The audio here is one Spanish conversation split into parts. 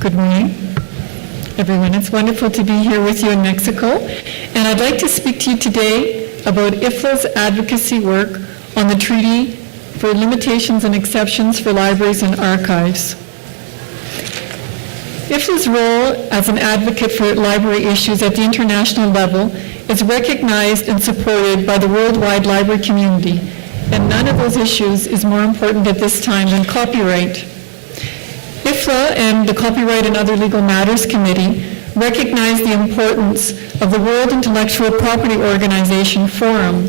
Good morning, everyone. It's wonderful to be here with you in Mexico. And I'd like to speak to you today about IFLA's advocacy work on the Treaty for Limitations and Exceptions for Libraries and Archives. IFLA's role as an advocate for library issues at the international level is recognized and supported by the worldwide library community, and none of those issues is more important at this time than copyright. IFLA and the Copyright and Other Legal Matters Committee recognize the importance of the World Intellectual Property Organization Forum,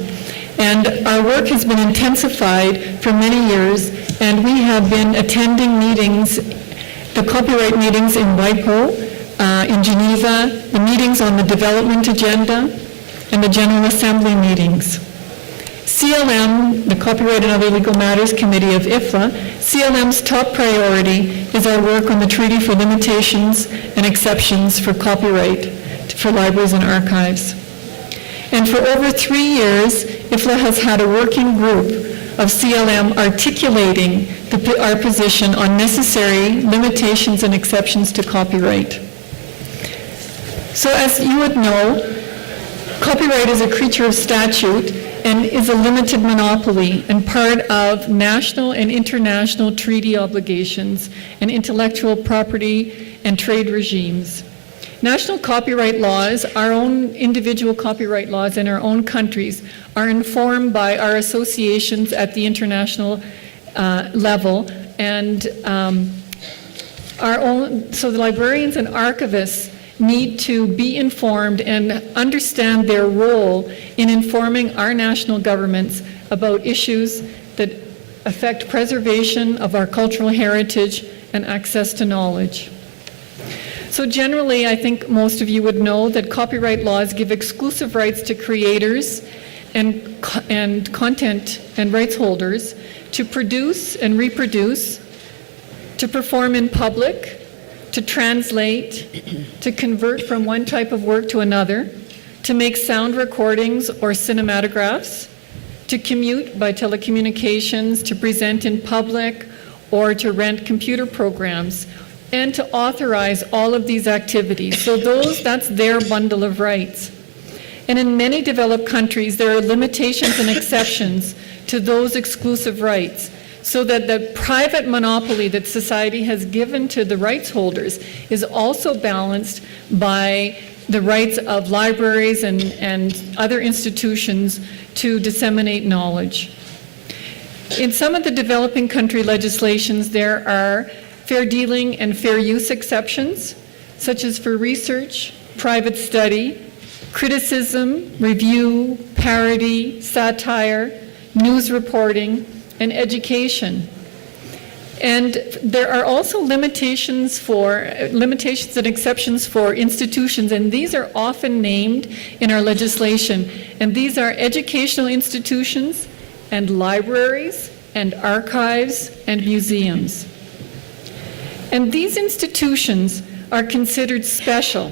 and our work has been intensified for many years, and we have been attending meetings, the copyright meetings in WIPO, in Geneva, the meetings on the development agenda, and the General Assembly meetings. CLM, the Copyright and Other Legal Matters Committee of IFLA, CLM's top priority is our work on the Treaty for Limitations and Exceptions for Copyright for Libraries and Archives. And for over 3 years, IFLA has had a working group of CLM articulating our position on necessary limitations and exceptions to copyright. So as you would know, copyright is a creature of statute and is a limited monopoly and part of national and international treaty obligations and intellectual property and trade regimes. National copyright laws, our own individual copyright laws in our own countries, are informed by our associations at the international level, and so the librarians and archivists need to be informed and understand their role in informing our national governments about issues that affect preservation of our cultural heritage and access to knowledge. So generally, I think most of you would know that copyright laws give exclusive rights to creators and content and rights holders to produce and reproduce, to perform in public, to translate, to convert from one type of work to another, to make sound recordings or cinematographs, to commute by telecommunications, to present in public, or to rent computer programs, and to authorize all of these activities. So that's their bundle of rights. And in many developed countries, there are limitations and exceptions to those exclusive rights, so that the private monopoly that society has given to the rights holders is also balanced by the rights of libraries and other institutions to disseminate knowledge. In some of the developing country legislations, there are fair dealing and fair use exceptions, such as for research, private study, criticism, review, parody, satire, news reporting, and education. And there are also limitations and exceptions for institutions, and these are often named in our legislation. And these are educational institutions and libraries and archives and museums. And these institutions are considered special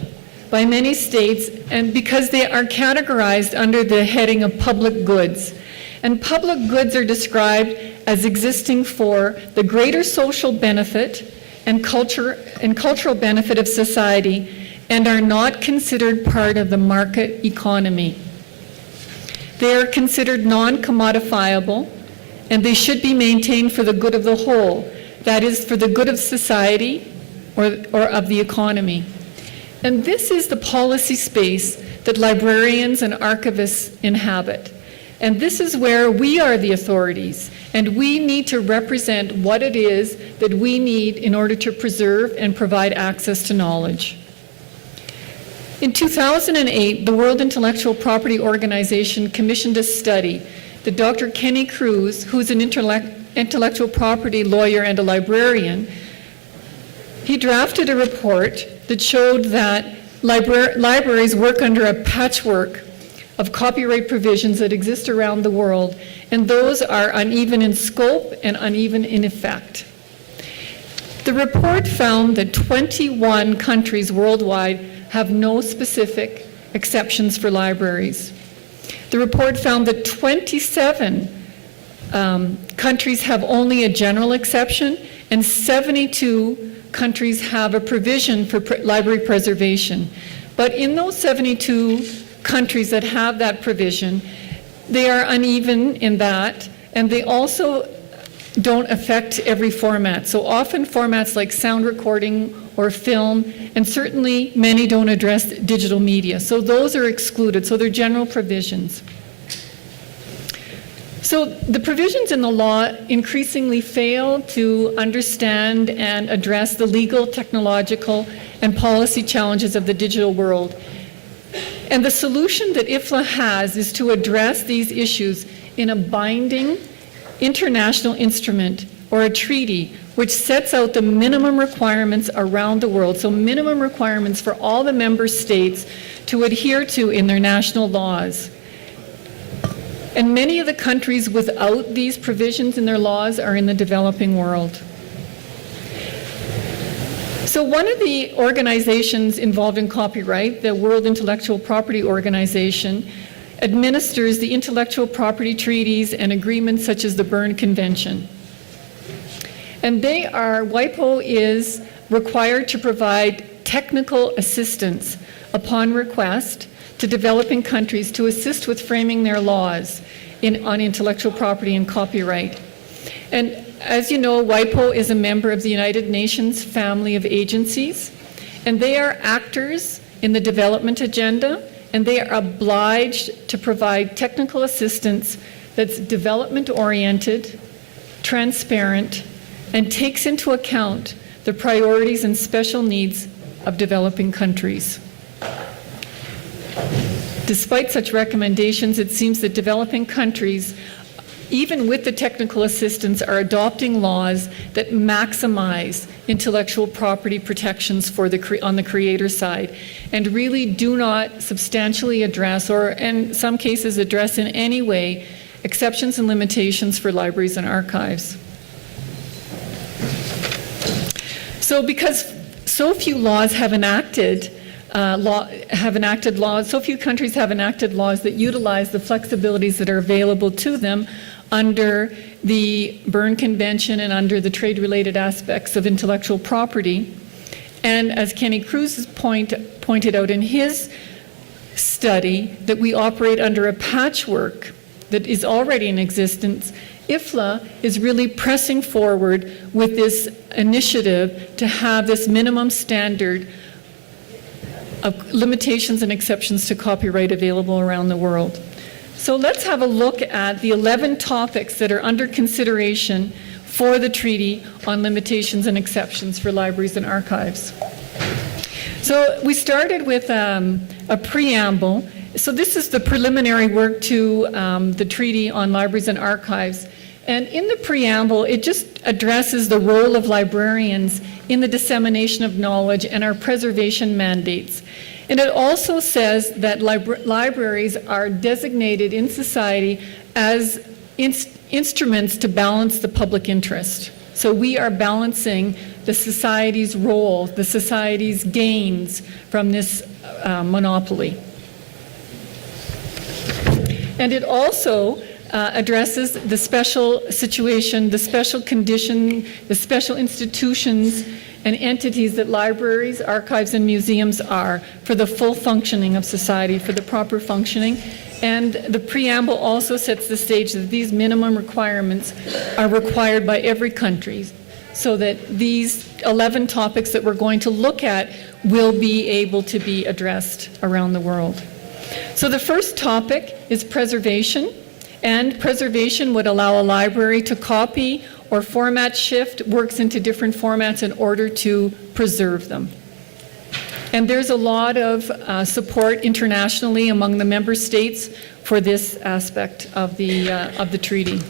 by many states, and because they are categorized under the heading of public goods. And public goods are described as existing for the greater social benefit and cultural benefit of society, and are not considered part of the market economy. They are considered non-commodifiable, and they should be maintained for the good of the whole, that is, for the good of society or of the economy. And this is the policy space that librarians and archivists inhabit. And this is where we are the authorities, and we need to represent what it is that we need in order to preserve and provide access to knowledge. In 2008, the World Intellectual Property Organization commissioned a study that Dr. Kenny Cruz, who's an intellectual property lawyer and a librarian, he drafted a report that showed that libraries work under a patchwork of copyright provisions that exist around the world, and those are uneven in scope and uneven in effect. The report found that 21 countries worldwide have no specific exceptions for libraries. The report found that 27 countries have only a general exception, and 72 countries have a provision for library preservation. But in those 72 countries that have that provision, they are uneven in that, and they also don't affect every format. So often formats like sound recording or film, and certainly many don't address digital media. So those are excluded, so they're general provisions. So the provisions in the law increasingly fail to understand and address the legal, technological, and policy challenges of the digital world. And the solution that IFLA has is to address these issues in a binding international instrument or a treaty which sets out the minimum requirements around the world, so minimum requirements for all the member states to adhere to in their national laws. And many of the countries without these provisions in their laws are in the developing world. So one of the organizations involved in copyright, the World Intellectual Property Organization, administers the intellectual property treaties and agreements such as the Berne Convention. And WIPO is required to provide technical assistance upon request to developing countries to assist with framing their laws on intellectual property and copyright. And as you know, WIPO is a member of the United Nations family of agencies, and they are actors in the development agenda, and they are obliged to provide technical assistance that's development-oriented, transparent, and takes into account the priorities and special needs of developing countries. Despite such recommendations, it seems that developing countries, even with the technical assistance, are adopting laws that maximize intellectual property protections on the creator side, and really do not substantially address, or in some cases address in any way, exceptions and limitations for libraries and archives. So because so few laws have enacted laws, so few countries have enacted laws that utilize the flexibilities that are available to them under the Berne Convention and under the trade-related aspects of intellectual property. And as Kenny Cruz has pointed out in his study, that we operate under a patchwork that is already in existence, IFLA is really pressing forward with this initiative to have this minimum standard of limitations and exceptions to copyright available around the world. So let's have a look at the 11 topics that are under consideration for the Treaty on Limitations and Exceptions for Libraries and Archives. So we started with a preamble. So this is the preliminary work to the Treaty on Libraries and Archives. And in the preamble, it just addresses the role of librarians in the dissemination of knowledge and our preservation mandates. And it also says that libraries are designated in society as instruments to balance the public interest. So we are balancing the society's role, the society's gains from this monopoly. And it also addresses the special situation, the special condition, the special institutions and entities that libraries, archives, and museums are for the full functioning of society, for the proper functioning. And the preamble also sets the stage that these minimum requirements are required by every country, so that these 11 topics that we're going to look at will be able to be addressed around the world. So the first topic is preservation. And preservation would allow a library to copy or format shift works into different formats in order to preserve them. And there's a lot of support internationally among the member states for this aspect of the treaty.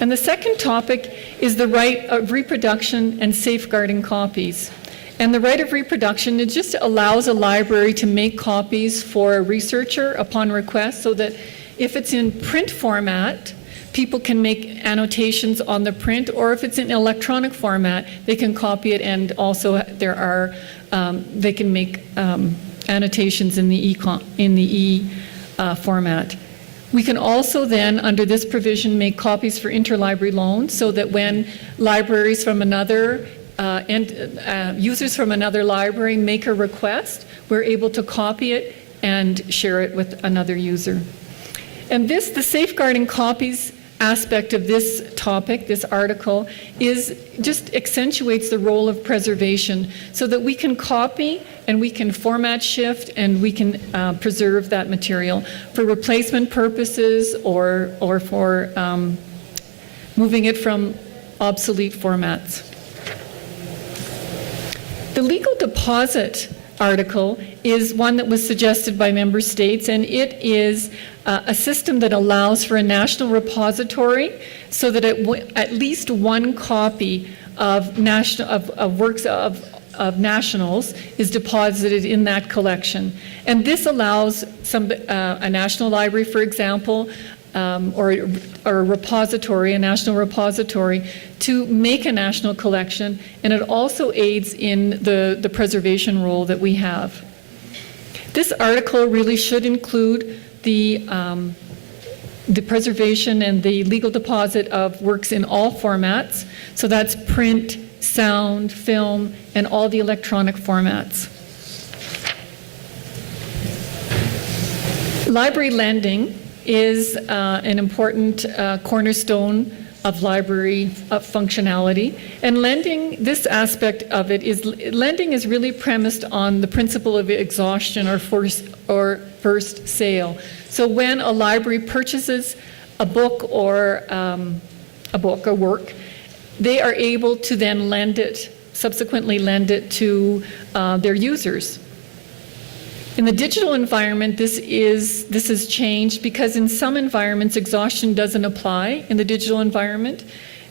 And the second topic is the right of reproduction and safeguarding copies. And the right of reproduction, it just allows a library to make copies for a researcher upon request, so that if it's in print format, people can make annotations on the print, or if it's in electronic format, they can copy it, and also they can make annotations in the format. We can also then, under this provision, make copies for interlibrary loans, so that when libraries from another users from another library make a request, we're able to copy it and share it with another user. And the safeguarding copies aspect of this topic, this article, just accentuates the role of preservation so that we can copy and we can format shift and we can preserve that material for replacement purposes or for moving it from obsolete formats. The legal deposit article is one that was suggested by member states, and it is a system that allows for a national repository so that at least one copy of works of nationals is deposited in that collection. And this allows a national library, for example, or a repository, a national repository, to make a national collection, and it also aids in the preservation role that we have. This article really should include the preservation and the legal deposit of works in all formats, so that's print, sound, film, and all the electronic formats. Library lending is an important cornerstone of library functionality. And lending, this aspect of it lending is really premised on the principle of exhaustion or first sale. So when a library purchases a book or a work, they are able to then subsequently lend it to their users. In the digital environment, this has changed because in some environments, exhaustion doesn't apply in the digital environment,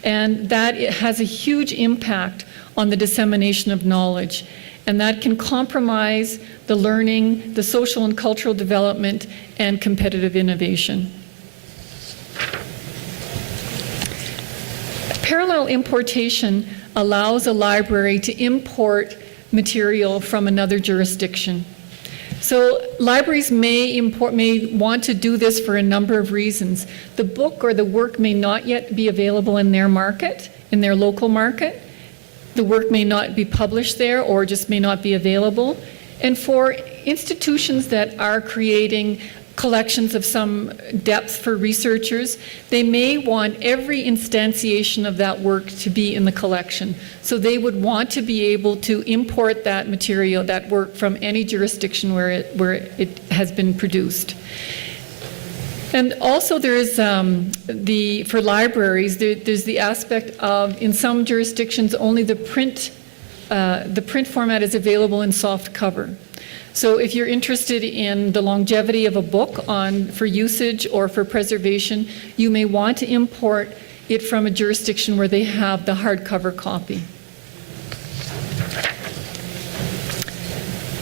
and that it has a huge impact on the dissemination of knowledge. And that can compromise the learning, the social and cultural development, and competitive innovation. Parallel importation allows a library to import material from another jurisdiction. So libraries may want to do this for a number of reasons. The book or the work may not yet be available in their market, in their local market. The work may not be published there or just may not be available. And for institutions that are creating collections of some depth for researchers, they may want every instantiation of that work to be in the collection. So they would want to be able to import that material, that work, from any jurisdiction where it has been produced. And also there is for libraries, there's the aspect of, in some jurisdictions, only the print format is available in soft cover. So if you're interested in the longevity of a book for usage or for preservation, you may want to import it from a jurisdiction where they have the hardcover copy.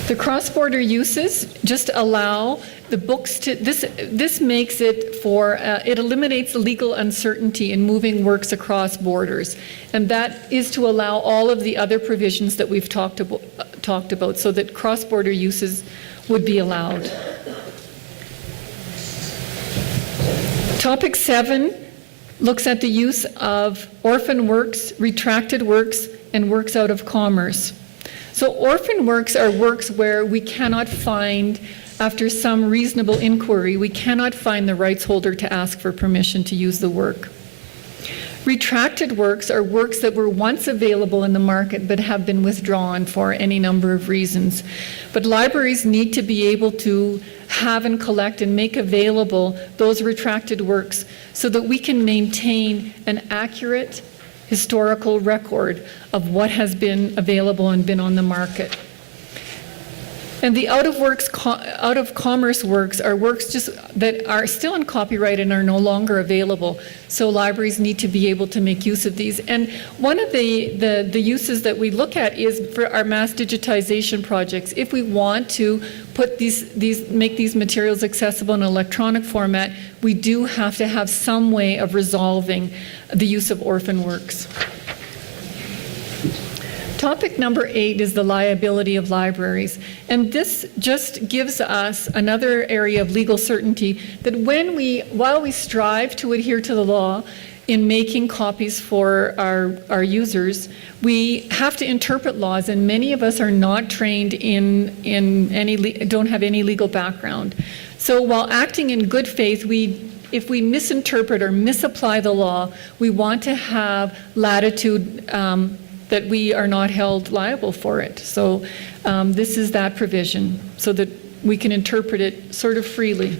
The cross-border uses just allow the books to, this makes it it eliminates the legal uncertainty in moving works across borders. And that is to allow all of the other provisions that we've talked about so that cross-border uses would be allowed. Topic 7 looks at the use of orphan works, retracted works, and works out of commerce. So orphan works are works where we cannot find, after some reasonable inquiry, we cannot find the rights holder to ask for permission to use the work. Retracted works are works that were once available in the market but have been withdrawn for any number of reasons. But libraries need to be able to have and collect and make available those retracted works so that we can maintain an accurate historical record of what has been available and been on the market. And the out of commerce works are works just that are still in copyright and are no longer available. So libraries need to be able to make use of these. And one of the uses that we look at is for our mass digitization projects. If we want to put make these materials accessible in an electronic format, we do have to have some way of resolving the use of orphan works. Topic number 8 is the liability of libraries. And this just gives us another area of legal certainty that while we strive to adhere to the law, in making copies for our users, we have to interpret laws, and many of us are not trained in any, don't have any legal background. So while acting in good faith, if we misinterpret or misapply the law, we want to have latitude that we are not held liable for it. So this is that provision, so that we can interpret it sort of freely.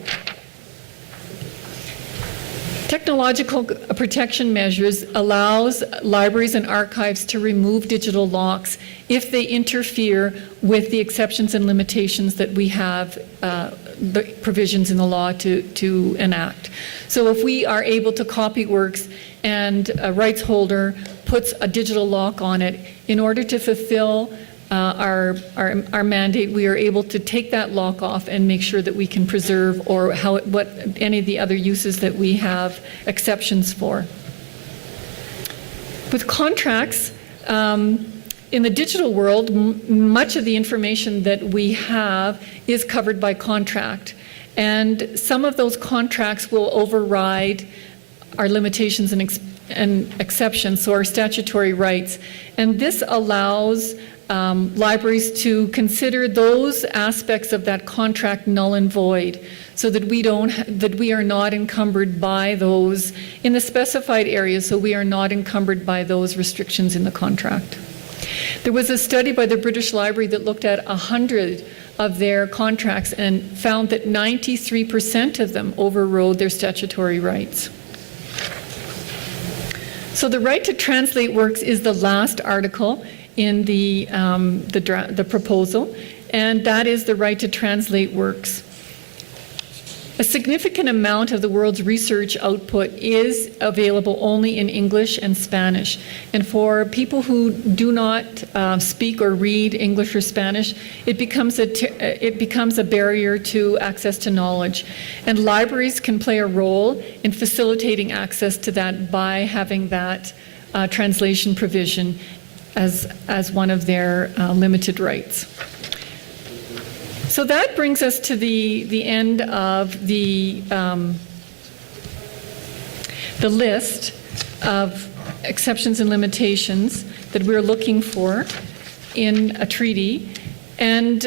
Technological protection measures allows libraries and archives to remove digital locks if they interfere with the exceptions and limitations that we have the provisions in the law to enact. So if we are able to copy works and a rights holder puts a digital lock on it, in order to fulfill our mandate, we are able to take that lock off and make sure that we can preserve or what any of the other uses that we have exceptions for. With contracts, in the digital world, much of the information that we have is covered by contract, and some of those contracts will override our limitations and exceptions, so our statutory rights, and this allows libraries to consider those aspects of that contract null and void, so that we are not encumbered by those in the specified areas, so we are not encumbered by those restrictions in the contract. There was a study by the British Library that looked at 100 of their contracts and found that 93% of them overrode their statutory rights. So the right to translate works is the last article in the proposal, and that is the right to translate works. A significant amount of the world's research output is available only in English and Spanish. And for people who do not speak or read English or Spanish, it becomes a barrier to access to knowledge. And libraries can play a role in facilitating access to that by having that translation provision as one of their limited rights. So that brings us to the end of the list of exceptions and limitations that we're looking for in a treaty. And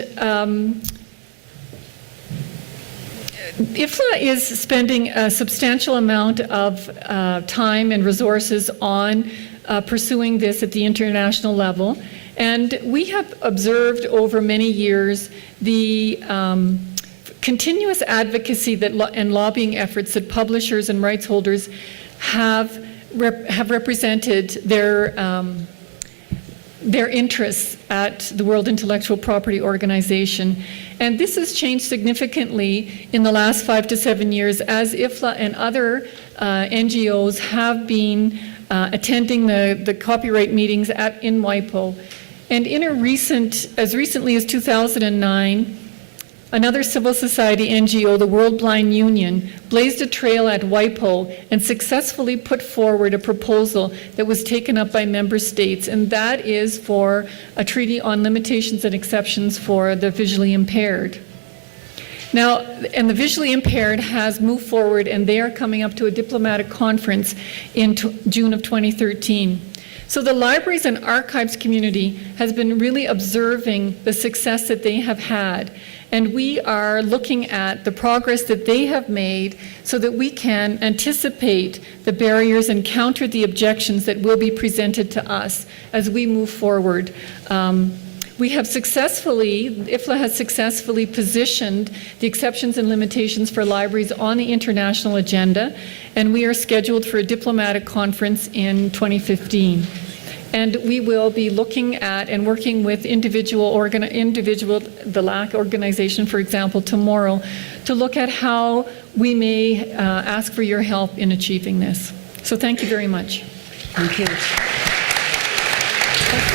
IFLA is spending a substantial amount of time and resources on pursuing this at the international level. And we have observed over many years the continuous advocacy and lobbying efforts that publishers and rights holders have represented their interests at the World Intellectual Property Organization. And this has changed significantly in the last 5 to 7 years as IFLA and other NGOs have been attending the copyright meetings in WIPO. And in as recently as 2009, another civil society NGO, the World Blind Union, blazed a trail at WIPO and successfully put forward a proposal that was taken up by member states, and that is for a treaty on limitations and exceptions for the visually impaired. Now, and the visually impaired has moved forward, and they are coming up to a diplomatic conference in June of 2013. So the libraries and archives community has been really observing the success that they have had, and we are looking at the progress that they have made so that we can anticipate the barriers and counter the objections that will be presented to us as we move forward. IFLA has successfully positioned the exceptions and limitations for libraries on the international agenda, and we are scheduled for a diplomatic conference in 2015. And we will be looking at and working with the LAC organization, for example, tomorrow, to look at how we may ask for your help in achieving this. So thank you very much. Thank you.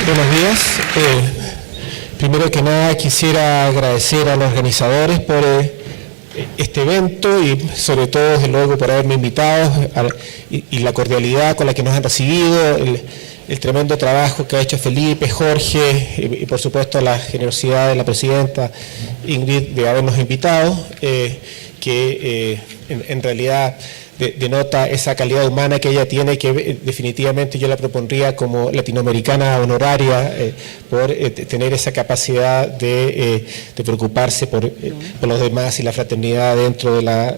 Buenos días. Primero que nada quisiera agradecer a los organizadores por este evento y sobre todo, desde luego, por haberme invitado y la cordialidad con la que nos han recibido, el tremendo trabajo que ha hecho Felipe, Jorge y por supuesto la generosidad de la presidenta Ingrid de habernos invitado. que en realidad denota esa calidad humana que ella tiene, que definitivamente yo la propondría como latinoamericana honoraria por tener esa capacidad de preocuparse por los demás y la fraternidad dentro de la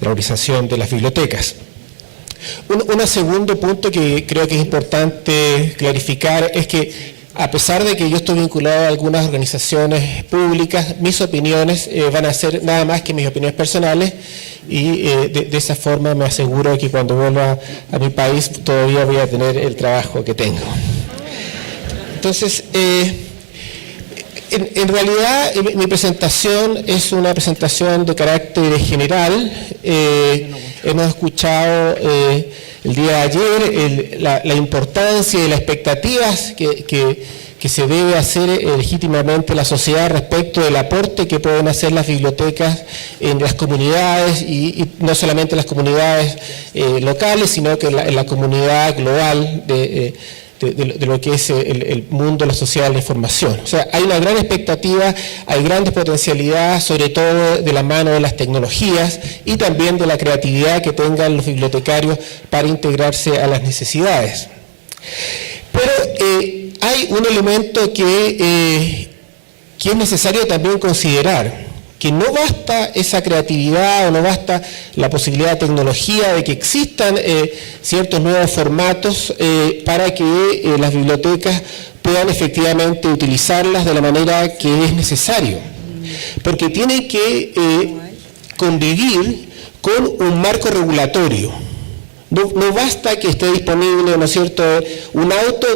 organización de las bibliotecas. Un segundo punto que creo que es importante clarificar es que a pesar de que yo estoy vinculado a algunas organizaciones públicas, mis opiniones van a ser nada más que mis opiniones personales y de esa forma me aseguro que cuando vuelva a mi país todavía voy a tener el trabajo que tengo. Entonces, en realidad mi presentación es una presentación de carácter general. Hemos escuchado el día de ayer la importancia y las expectativas que se debe hacer legítimamente la sociedad respecto del aporte que pueden hacer las bibliotecas en las comunidades y no solamente las comunidades locales, sino que en la comunidad global de lo que es el mundo de la sociedad de la información. O sea, hay una gran expectativa, hay grandes potencialidades, sobre todo de la mano de las tecnologías y también de la creatividad que tengan los bibliotecarios para integrarse a las necesidades. Pero hay un elemento que es necesario también considerar, que no basta esa creatividad o no basta la posibilidad de tecnología, de que existan ciertos nuevos formatos para que las bibliotecas puedan efectivamente utilizarlas de la manera que es necesario. Porque tienen que convivir con un marco regulatorio. No basta que esté disponible, ¿no es cierto?, un auto,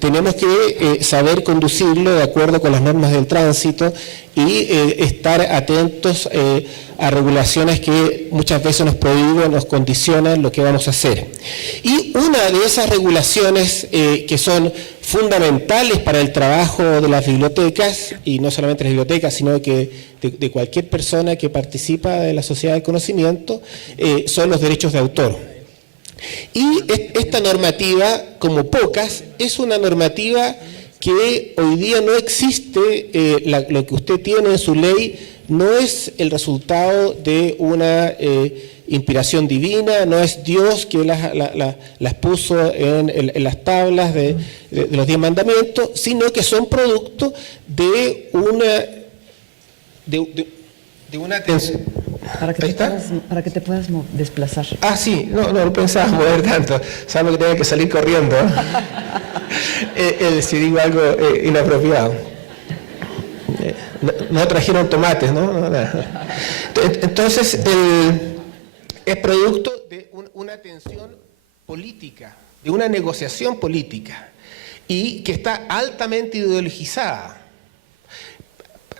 tenemos que saber conducirlo de acuerdo con las normas del tránsito y estar atentos a regulaciones que muchas veces nos prohíben, nos condicionan lo que vamos a hacer. Y una de esas regulaciones que son fundamentales para el trabajo de las bibliotecas, y no solamente las bibliotecas, sino que de cualquier persona que participa de la sociedad del conocimiento, son los derechos de autor. Y esta normativa, como pocas, es una normativa que hoy día no existe. Lo que usted tiene en su ley no es el resultado de una inspiración divina, no es Dios que las puso en las tablas de los 10 mandamientos, sino que son producto de una atención. Para que te puedas desplazar. Ah, sí, no pensaba mover tanto, sabes que tenía que salir corriendo. Si digo algo inapropiado. No trajeron tomates, ¿no? Entonces, es producto de una tensión política, de una negociación política, y que está altamente ideologizada.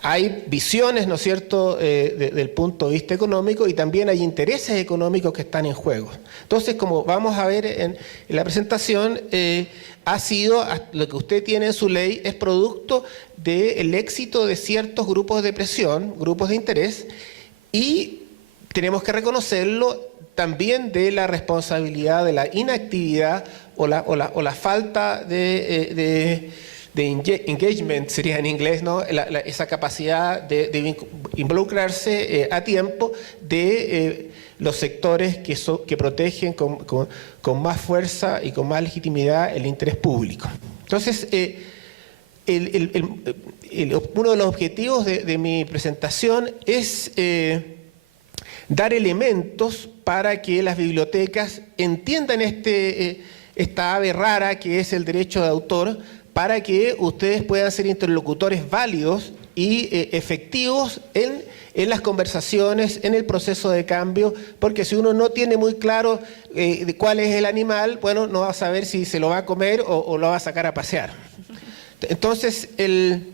Hay visiones, ¿no es cierto?, del punto de vista económico, y también hay intereses económicos que están en juego. Entonces, como vamos a ver en la presentación, ha sido, lo que usted tiene en su ley es producto del éxito de ciertos grupos de presión, grupos de interés, y tenemos que reconocerlo también de la responsabilidad de la inactividad o la falta de engagement, sería en inglés, ¿no? Esa capacidad de involucrarse a tiempo de los sectores que protegen con más fuerza y con más legitimidad el interés público. Entonces, uno de los objetivos de mi presentación es dar elementos para que las bibliotecas entiendan esta ave rara que es el derecho de autor, para que ustedes puedan ser interlocutores válidos y efectivos en las conversaciones, en el proceso de cambio, porque si uno no tiene muy claro de cuál es el animal, bueno, no va a saber si se lo va a comer o lo va a sacar a pasear. Entonces, el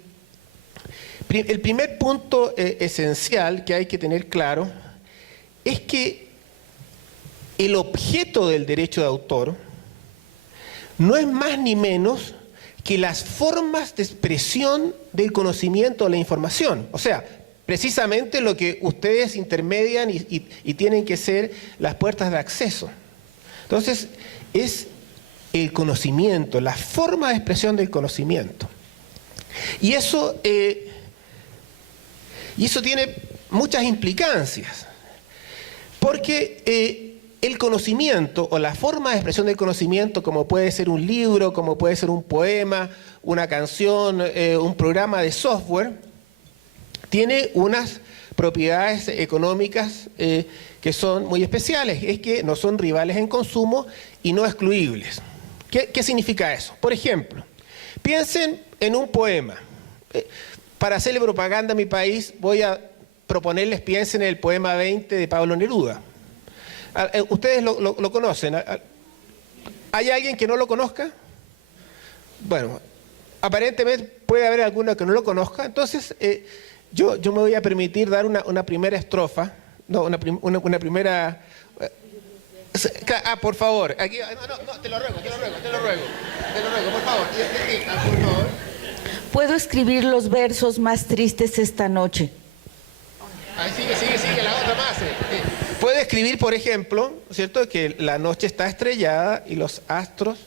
primer punto esencial que hay que tener claro es que el objeto del derecho de autor no es más ni menos que las formas de expresión del conocimiento o la información. O sea, precisamente lo que ustedes intermedian y tienen que ser las puertas de acceso. Entonces, es el conocimiento, la forma de expresión del conocimiento. Y eso tiene muchas implicancias. Porque el conocimiento o la forma de expresión del conocimiento, como puede ser un libro, como puede ser un poema, una canción, un programa de software, tiene unas propiedades económicas que son muy especiales. Es que no son rivales en consumo y no excluibles. ¿Qué significa eso? Por ejemplo, piensen en un poema. Para hacerle propaganda a mi país, voy a proponerles, piensen en el poema 20 de Pablo Neruda. Ustedes lo conocen. ¿Hay alguien que no lo conozca? Bueno, aparentemente puede haber alguno que no lo conozca. Entonces, yo me voy a permitir dar una primera estrofa, no, una primera... por favor, aquí, no, te lo ruego, por favor. Por favor. Puedo escribir los versos más tristes esta noche. Ahí sigue, la otra más. Puede escribir, por ejemplo, ¿cierto?, que la noche está estrellada y los astros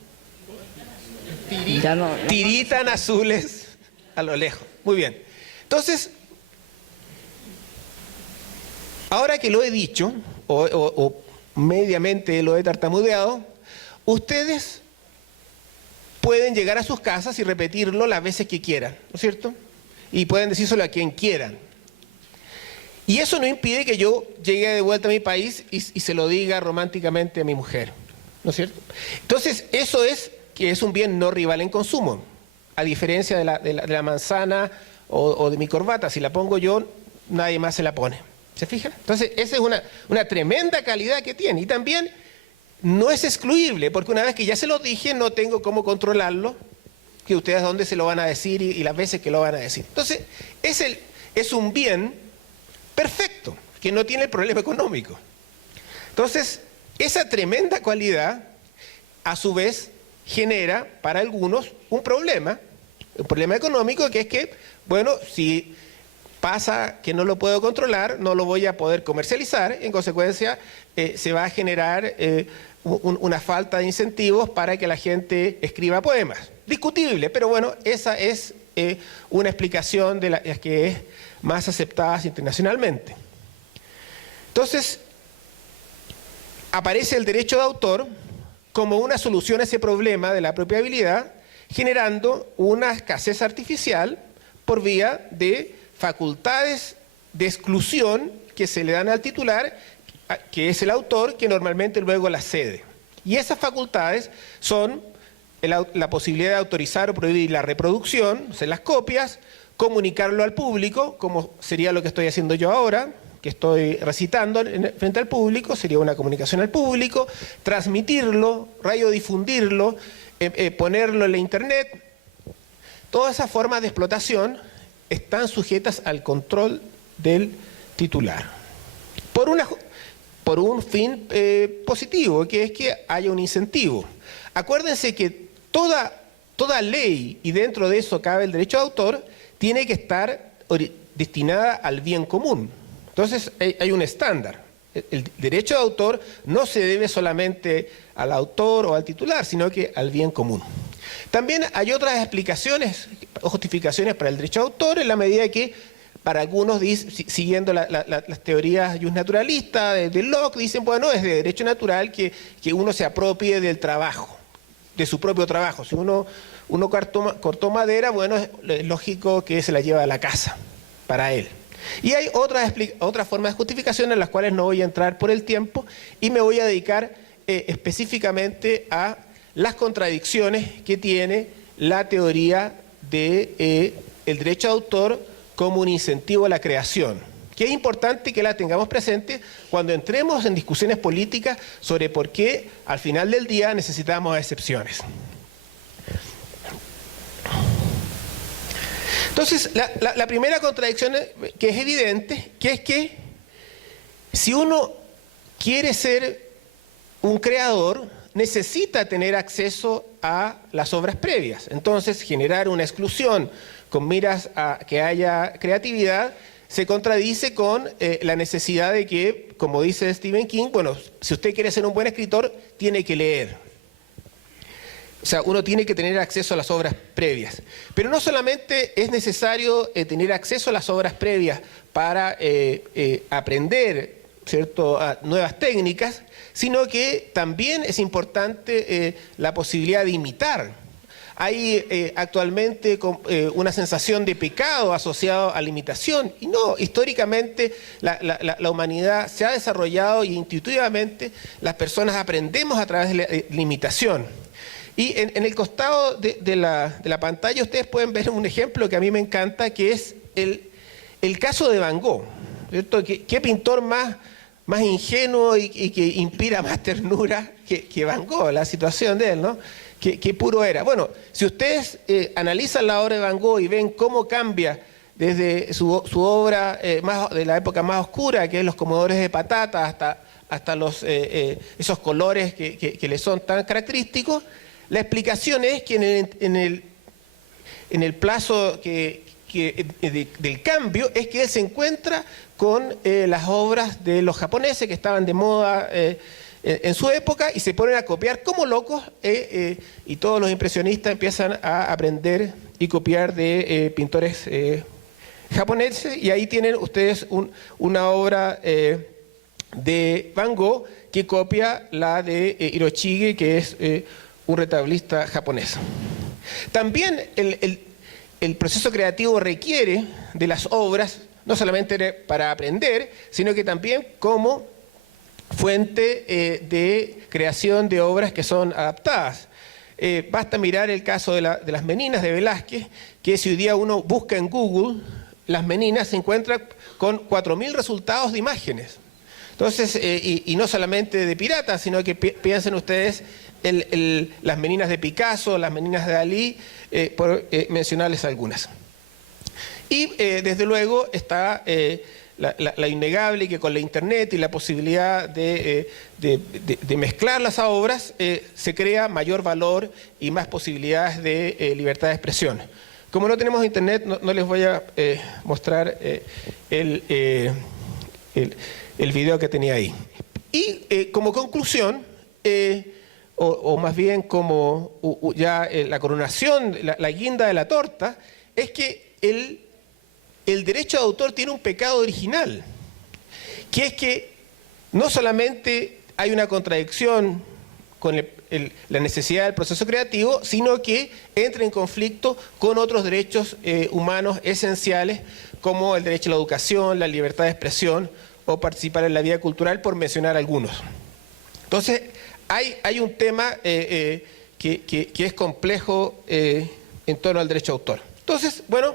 tiritan azules a lo lejos. Muy bien. Entonces, ahora que lo he dicho, o mediamente lo he tartamudeado, ustedes pueden llegar a sus casas y repetirlo las veces que quieran, ¿no es cierto? Y pueden decírselo a quien quieran. Y eso no impide que yo llegue de vuelta a mi país y se lo diga románticamente a mi mujer, ¿no es cierto? Entonces, eso es que es un bien no rival en consumo, a diferencia de la manzana o de mi corbata. Si la pongo yo, nadie más se la pone. ¿Se fijan? Entonces, esa es una tremenda calidad que tiene. Y también no es excluible, porque una vez que ya se lo dije, no tengo cómo controlarlo, que ustedes dónde se lo van a decir y las veces que lo van a decir. Entonces, es un bien perfecto, que no tiene el problema económico. Entonces, esa tremenda cualidad, a su vez, genera para algunos un problema económico, que es que, bueno, si pasa que no lo puedo controlar, no lo voy a poder comercializar, en consecuencia, se va a generar una falta de incentivos para que la gente escriba poemas. Discutible, pero bueno, esa es una explicación de las que es más aceptadas internacionalmente. Entonces, aparece el derecho de autor como una solución a ese problema de la apropiabilidad, generando una escasez artificial por vía de facultades de exclusión que se le dan al titular, que es el autor, que normalmente luego las cede. Y esas facultades son la posibilidad de autorizar o prohibir la reproducción, o sea, las copias, comunicarlo al público, como sería lo que estoy haciendo yo ahora, que estoy recitando frente al público, sería una comunicación al público, transmitirlo, radiodifundirlo, ponerlo en la internet. Todas esas formas de explotación están sujetas al control del titular. Por un fin positivo, que es que haya un incentivo. Acuérdense que toda ley, y dentro de eso cabe el derecho de autor, tiene que estar destinada al bien común. Entonces hay un estándar. El derecho de autor no se debe solamente al autor o al titular, sino que al bien común. También hay otras explicaciones o justificaciones para el derecho de autor, en la medida que para algunos, siguiendo las teorías justnaturalistas de Locke, dicen, bueno, es de derecho natural que uno se apropie del trabajo, de su propio trabajo. Si uno cortó madera, bueno, es lógico que se la lleva a la casa para él. Y hay otras formas de justificación en las cuales no voy a entrar por el tiempo y me voy a dedicar específicamente a las contradicciones que tiene la teoría del derecho de autor como un incentivo a la creación, que es importante que la tengamos presente cuando entremos en discusiones políticas sobre por qué al final del día necesitamos excepciones. Entonces, la primera contradicción que es evidente, que es que si uno quiere ser un creador, necesita tener acceso a las obras previas. Entonces, generar una exclusión con miras a que haya creatividad se contradice con la necesidad de que, como dice Stephen King, bueno, si usted quiere ser un buen escritor, tiene que leer. O sea, uno tiene que tener acceso a las obras previas. Pero no solamente es necesario tener acceso a las obras previas para aprender ¿cierto?, a nuevas técnicas, sino que también es importante la posibilidad de imitar. Hay actualmente una sensación de pecado asociado a la imitación, y no, históricamente la humanidad se ha desarrollado y intuitivamente las personas aprendemos a través de la imitación. Y en el costado de la pantalla ustedes pueden ver un ejemplo que a mí me encanta, que es el caso de Van Gogh, ¿cierto? ¿Qué pintor más ingenuo y que inspira más ternura que Van Gogh, la situación de él, ¿no? Qué puro era. Bueno, si ustedes analizan la obra de Van Gogh y ven cómo cambia desde su obra de la época más oscura, que es los comedores de patata, hasta esos colores que le son tan característicos, la explicación es que en el plazo del cambio es que él se encuentra con las obras de los japoneses que estaban de moda en su época y se ponen a copiar como locos y todos los impresionistas empiezan a aprender y copiar de pintores japoneses, y ahí tienen ustedes una obra de Van Gogh que copia la de Hiroshige, que es un retablista japonés. También el proceso creativo requiere de las obras, no solamente para aprender, sino que también como fuente de creación de obras que son adaptadas. Basta mirar el caso de las Meninas de Velázquez, que si hoy día uno busca en Google, las Meninas se encuentra con 4.000 resultados de imágenes. Entonces, y no solamente de piratas, sino que piensen ustedes las Meninas de Picasso, las Meninas de Dalí, por mencionarles algunas. Y desde luego está la innegable que con la internet y la posibilidad de mezclar las obras se crea mayor valor y más posibilidades de libertad de expresión. Como no tenemos internet, no les voy a mostrar el video que tenía ahí. Y como conclusión, o más bien como ya la coronación, la guinda de la torta, es que el derecho de autor tiene un pecado original, que es que no solamente hay una contradicción con la necesidad del proceso creativo, sino que entra en conflicto con otros derechos humanos esenciales, como el derecho a la educación, la libertad de expresión o participar en la vida cultural, por mencionar algunos. Entonces, hay un tema que es complejo en torno al derecho de autor. Entonces, bueno,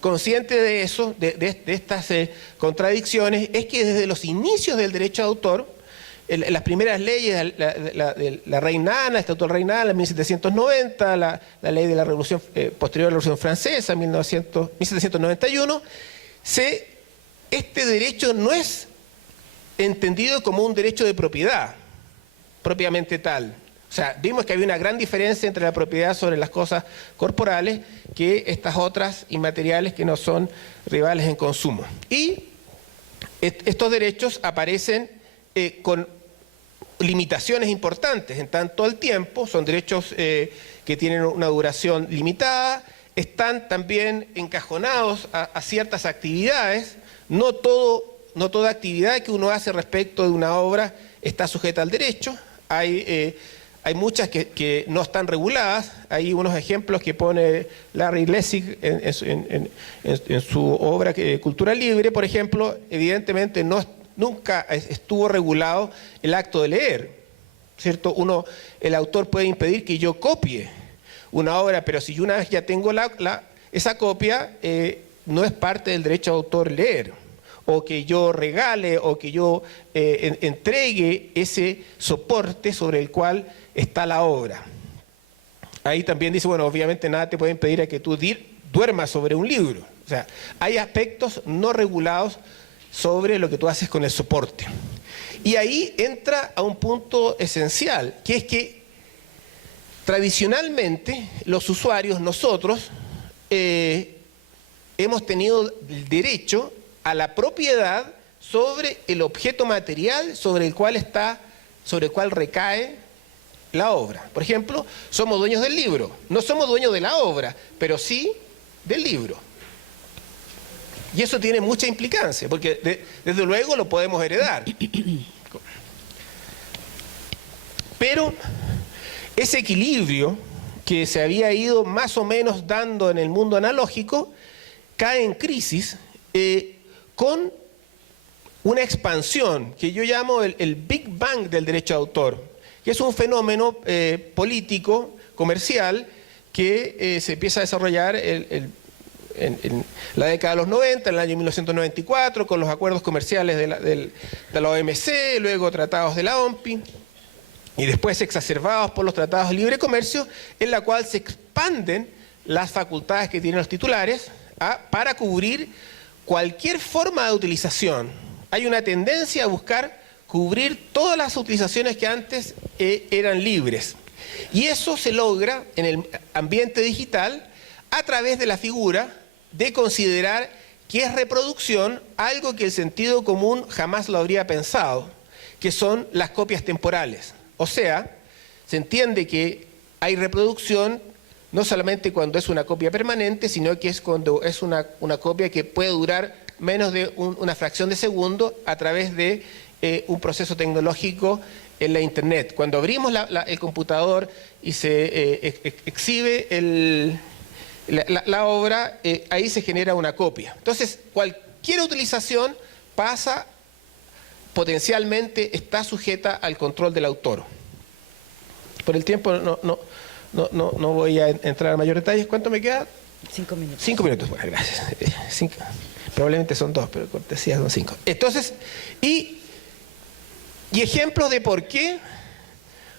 consciente de eso, de estas contradicciones, es que desde los inicios del derecho de autor, las primeras leyes, la Reina Ana, el Estatuto de la Reina Ana, en 1790, la ley de la Revolución posterior a la Revolución Francesa, en 1791, este derecho no es entendido como un derecho de propiedad, propiamente tal. O sea, vimos que había una gran diferencia entre la propiedad sobre las cosas corporales que estas otras inmateriales que no son rivales en consumo. Y estos derechos aparecen con limitaciones importantes en tanto al tiempo, son derechos que tienen una duración limitada, están también encajonados a ciertas actividades, no toda actividad que uno hace respecto de una obra está sujeta al derecho, hay muchas que no están reguladas. Hay unos ejemplos que pone Larry Lessig en su obra Cultura Libre, por ejemplo. Evidentemente nunca estuvo regulado el acto de leer, ¿cierto? El autor puede impedir que yo copie una obra, pero si yo una vez ya tengo esa copia, no es parte del derecho de autor leer, o que yo regale, o que yo entregue ese soporte sobre el cual está la obra. Ahí también dice, bueno, obviamente nada te puede impedir a que tú duermas sobre un libro. O sea, hay aspectos no regulados sobre lo que tú haces con el soporte. Y ahí entra a un punto esencial, que es que tradicionalmente los usuarios, nosotros, hemos tenido el derecho a la propiedad sobre el objeto material sobre el cual recae la obra. Por ejemplo, somos dueños del libro. No somos dueños de la obra, pero sí del libro. Y eso tiene mucha implicancia, porque desde luego lo podemos heredar. Pero ese equilibrio que se había ido más o menos dando en el mundo analógico cae en crisis con una expansión que yo llamo el Big Bang del derecho de autor, que es un fenómeno político, comercial, que se empieza a desarrollar en la década de los 90, en el año 1994, con los acuerdos comerciales de la OMC, luego tratados de la OMPI, y después exacerbados por los tratados de libre comercio, en la cual se expanden las facultades que tienen los titulares para cubrir cualquier forma de utilización. Hay una tendencia a buscar cubrir todas las utilizaciones que antes eran libres. Y eso se logra en el ambiente digital a través de la figura de considerar que es reproducción algo que el sentido común jamás lo habría pensado, que son las copias temporales. O sea, se entiende que hay reproducción no solamente cuando es una copia permanente, sino que es cuando es una copia que puede durar menos de una fracción de segundo a través de un proceso tecnológico en la Internet. Cuando abrimos el computador y se exhibe la obra, ahí se genera una copia. Entonces, cualquier utilización pasa, potencialmente está sujeta al control del autor. Por el tiempo no voy a entrar a mayores detalles. ¿Cuánto me queda? 5 minutos. 5 minutos, bueno, gracias. Probablemente son 2, pero cortesía son 5. Entonces, y ejemplos de por qué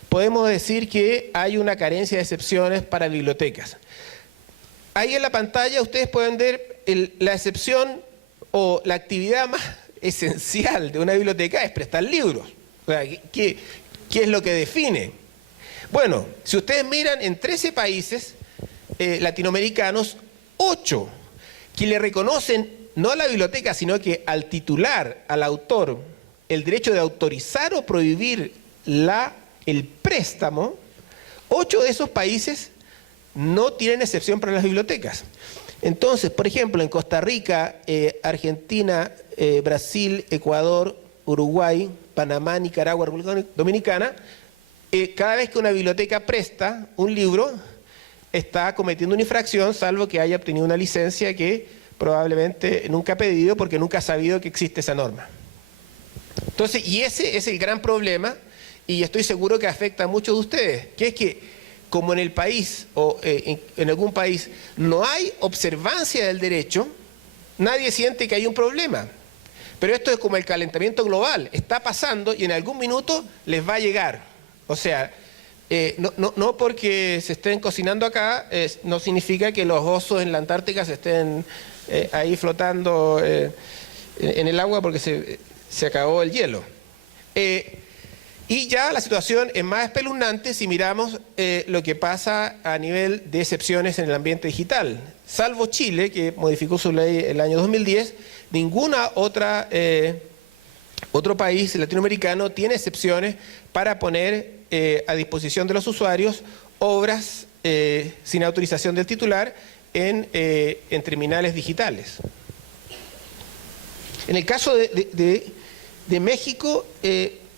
podemos decir que hay una carencia de excepciones para bibliotecas. Ahí en la pantalla ustedes pueden ver la excepción o la actividad más esencial de una biblioteca es prestar libros. O sea, ¿qué es lo que define? Bueno, si ustedes miran en 13 países latinoamericanos, 8 que le reconocen no a la biblioteca, sino que al titular, al autor, el derecho de autorizar o prohibir el préstamo, 8 de esos países no tienen excepción para las bibliotecas. Entonces, por ejemplo, en Costa Rica, Argentina, Brasil, Ecuador, Uruguay, Panamá, Nicaragua, República Dominicana, cada vez que una biblioteca presta un libro, está cometiendo una infracción, salvo que haya obtenido una licencia que probablemente nunca ha pedido porque nunca ha sabido que existe esa norma. Entonces, y ese es el gran problema, y estoy seguro que afecta a muchos de ustedes, que es que como en el país o en algún país no hay observancia del derecho, nadie siente que hay un problema. Pero esto es como el calentamiento global, está pasando y en algún minuto les va a llegar. O sea, no porque se estén cocinando acá, no significa que los osos en la Antártica se estén ahí flotando en el agua porque se acabó el hielo. Y ya la situación es más espeluznante si miramos lo que pasa a nivel de excepciones en el ambiente digital. Salvo Chile, que modificó su ley el año 2010, ninguna otro país latinoamericano tiene excepciones para poner a disposición de los usuarios obras sin autorización del titular en terminales digitales. En el caso de México,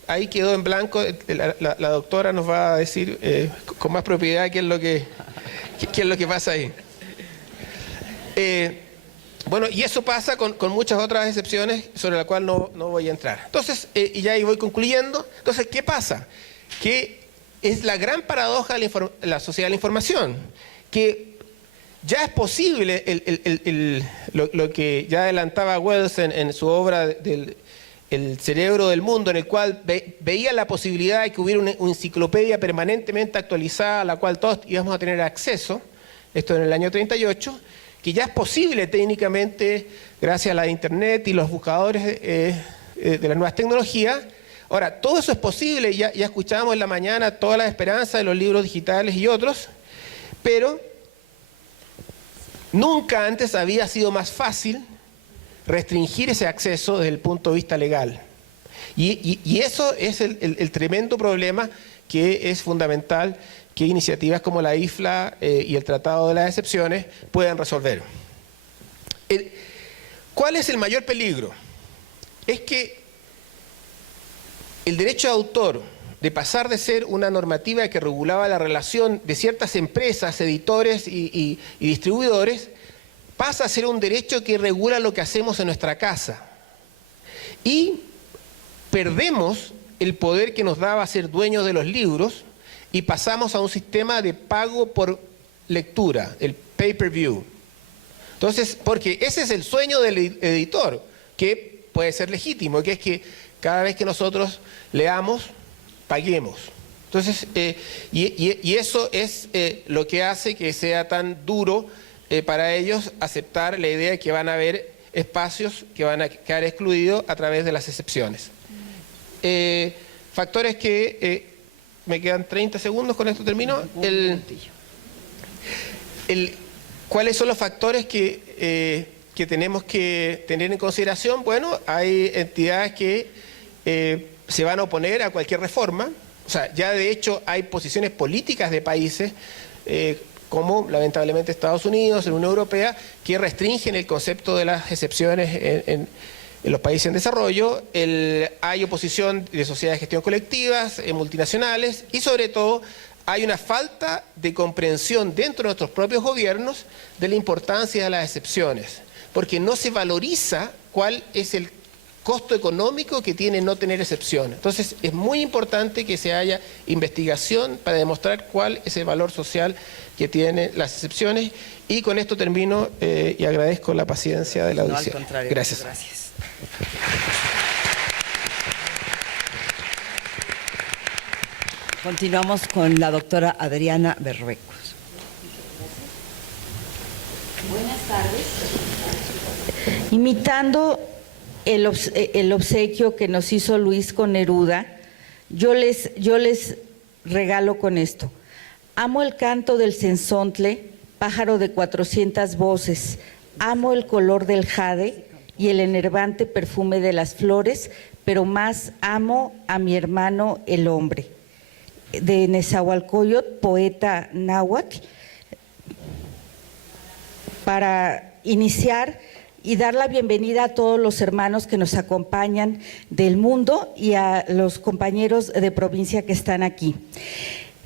ahí quedó en blanco, la doctora nos va a decir con más propiedad qué es lo que pasa ahí. Bueno, y eso pasa con muchas otras excepciones sobre las cuales no voy a entrar. Entonces, y ya ahí voy concluyendo. Entonces, ¿qué pasa? Que es la gran paradoja de la sociedad de la información, que ya es posible lo que ya adelantaba Wells en su obra del El cerebro del mundo, en el cual veía la posibilidad de que hubiera una enciclopedia permanentemente actualizada a la cual todos íbamos a tener acceso, esto en el año 38, que ya es posible técnicamente gracias a la Internet y los buscadores de las nuevas tecnologías. Ahora, todo eso es posible, ya escuchábamos en la mañana todas las esperanzas de los libros digitales y otros, pero nunca antes había sido más fácil restringir ese acceso desde el punto de vista legal. Y eso es el tremendo problema que es fundamental que iniciativas como la IFLA y el Tratado de las Excepciones puedan resolver. ¿Cuál es el mayor peligro? Es que el derecho de autor, de pasar de ser una normativa que regulaba la relación de ciertas empresas, editores y distribuidores, pasa a ser un derecho que regula lo que hacemos en nuestra casa. Y perdemos el poder que nos daba ser dueños de los libros y pasamos a un sistema de pago por lectura, el pay-per-view. Entonces, porque ese es el sueño del editor, que puede ser legítimo, que es que cada vez que nosotros leamos, paguemos. Entonces, y eso es lo que hace que sea tan duro para ellos aceptar la idea de que van a haber espacios que van a quedar excluidos a través de las excepciones. Factores que, me quedan 30 segundos, con esto termino. ¿Cuáles son los factores que tenemos que tener en consideración? Bueno, hay entidades que se van a oponer a cualquier reforma. O sea, ya de hecho hay posiciones políticas de países como lamentablemente Estados Unidos, la Unión Europea, que restringen el concepto de las excepciones en los países en desarrollo. Hay oposición de sociedades de gestión colectivas, multinacionales, y sobre todo hay una falta de comprensión dentro de nuestros propios gobiernos de la importancia de las excepciones, porque no se valoriza cuál es el costo económico que tiene no tener excepción. Entonces es muy importante que se haya investigación para demostrar cuál es el valor social que tienen las excepciones. Y con esto termino y agradezco la paciencia de la audiencia. No, al contrario. Gracias. Gracias. Continuamos con la doctora Adriana Berruecos. Buenas tardes. Imitando el obsequio que nos hizo Luis con Neruda, yo les regalo con esto. Amo el canto del cenzontle, pájaro de 400 voces. Amo el color del jade y el enervante perfume de las flores, pero más amo a mi hermano el hombre. De Nezahualcóyotl, poeta náhuatl, para iniciar y dar la bienvenida a todos los hermanos que nos acompañan del mundo y a los compañeros de provincia que están aquí.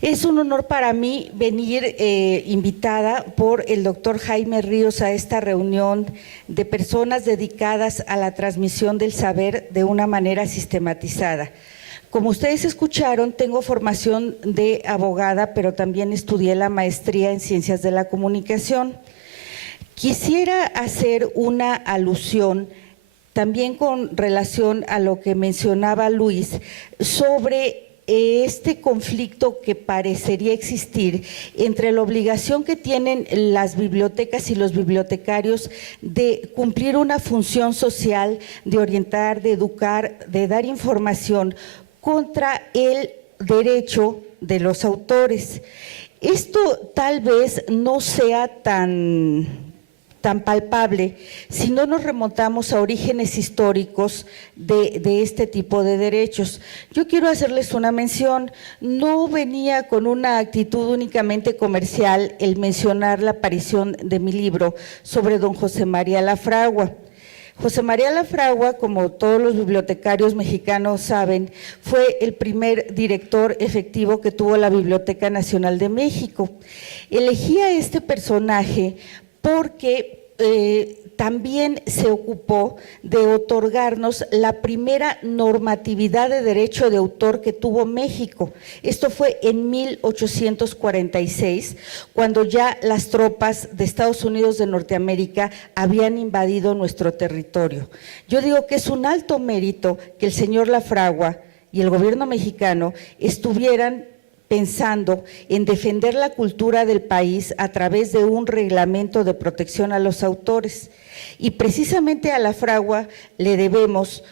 Es un honor para mí venir invitada por el doctor Jaime Ríos a esta reunión de personas dedicadas a la transmisión del saber de una manera sistematizada. Como ustedes escucharon, tengo formación de abogada, pero también estudié la maestría en Ciencias de la Comunicación. Quisiera hacer una alusión también con relación a lo que mencionaba Luis sobre este conflicto que parecería existir entre la obligación que tienen las bibliotecas y los bibliotecarios de cumplir una función social, de orientar, de educar, de dar información contra el derecho de los autores. Esto tal vez no sea tan palpable si no nos remontamos a orígenes históricos de este tipo de derechos. Yo quiero hacerles una mención, no venía con una actitud únicamente comercial el mencionar la aparición de mi libro sobre don José María Lafragua. José María Lafragua, como todos los bibliotecarios mexicanos saben, fue el primer director efectivo que tuvo la Biblioteca Nacional de México. Elegí a este personaje porque también se ocupó de otorgarnos la primera normatividad de derecho de autor que tuvo México. Esto fue en 1846, cuando ya las tropas de Estados Unidos de Norteamérica habían invadido nuestro territorio. Yo digo que es un alto mérito que el señor Lafragua y el gobierno mexicano estuvieran pensando en defender la cultura del país a través de un reglamento de protección a los autores. Y precisamente a Lafragua le debemos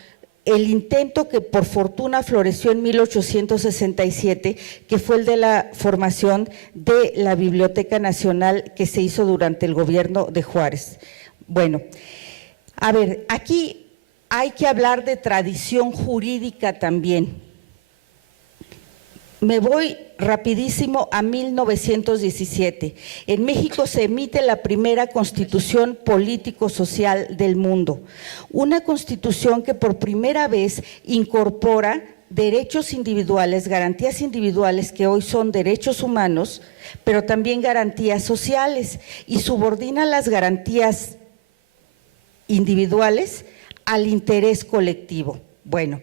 el intento que por fortuna floreció en 1867, que fue el de la formación de la Biblioteca Nacional que se hizo durante el gobierno de Juárez. Bueno, a ver, aquí hay que hablar de tradición jurídica también. Me voy rapidísimo a 1917. En México se emite la primera constitución político-social del mundo, una constitución que por primera vez incorpora derechos individuales, garantías individuales que hoy son derechos humanos, pero también garantías sociales, y subordina las garantías individuales al interés colectivo. Bueno,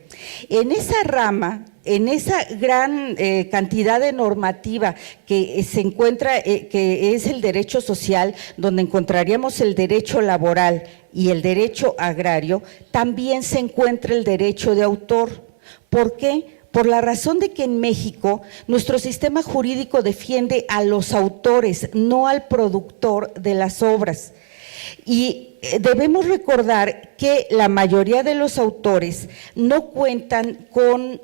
en esa rama, en esa gran cantidad de normativa que se encuentra, que es el derecho social, donde encontraríamos el derecho laboral y el derecho agrario, también se encuentra el derecho de autor. ¿Por qué? Por la razón de que en México nuestro sistema jurídico defiende a los autores, no al productor de las obras. Y debemos recordar que la mayoría de los autores no cuentan con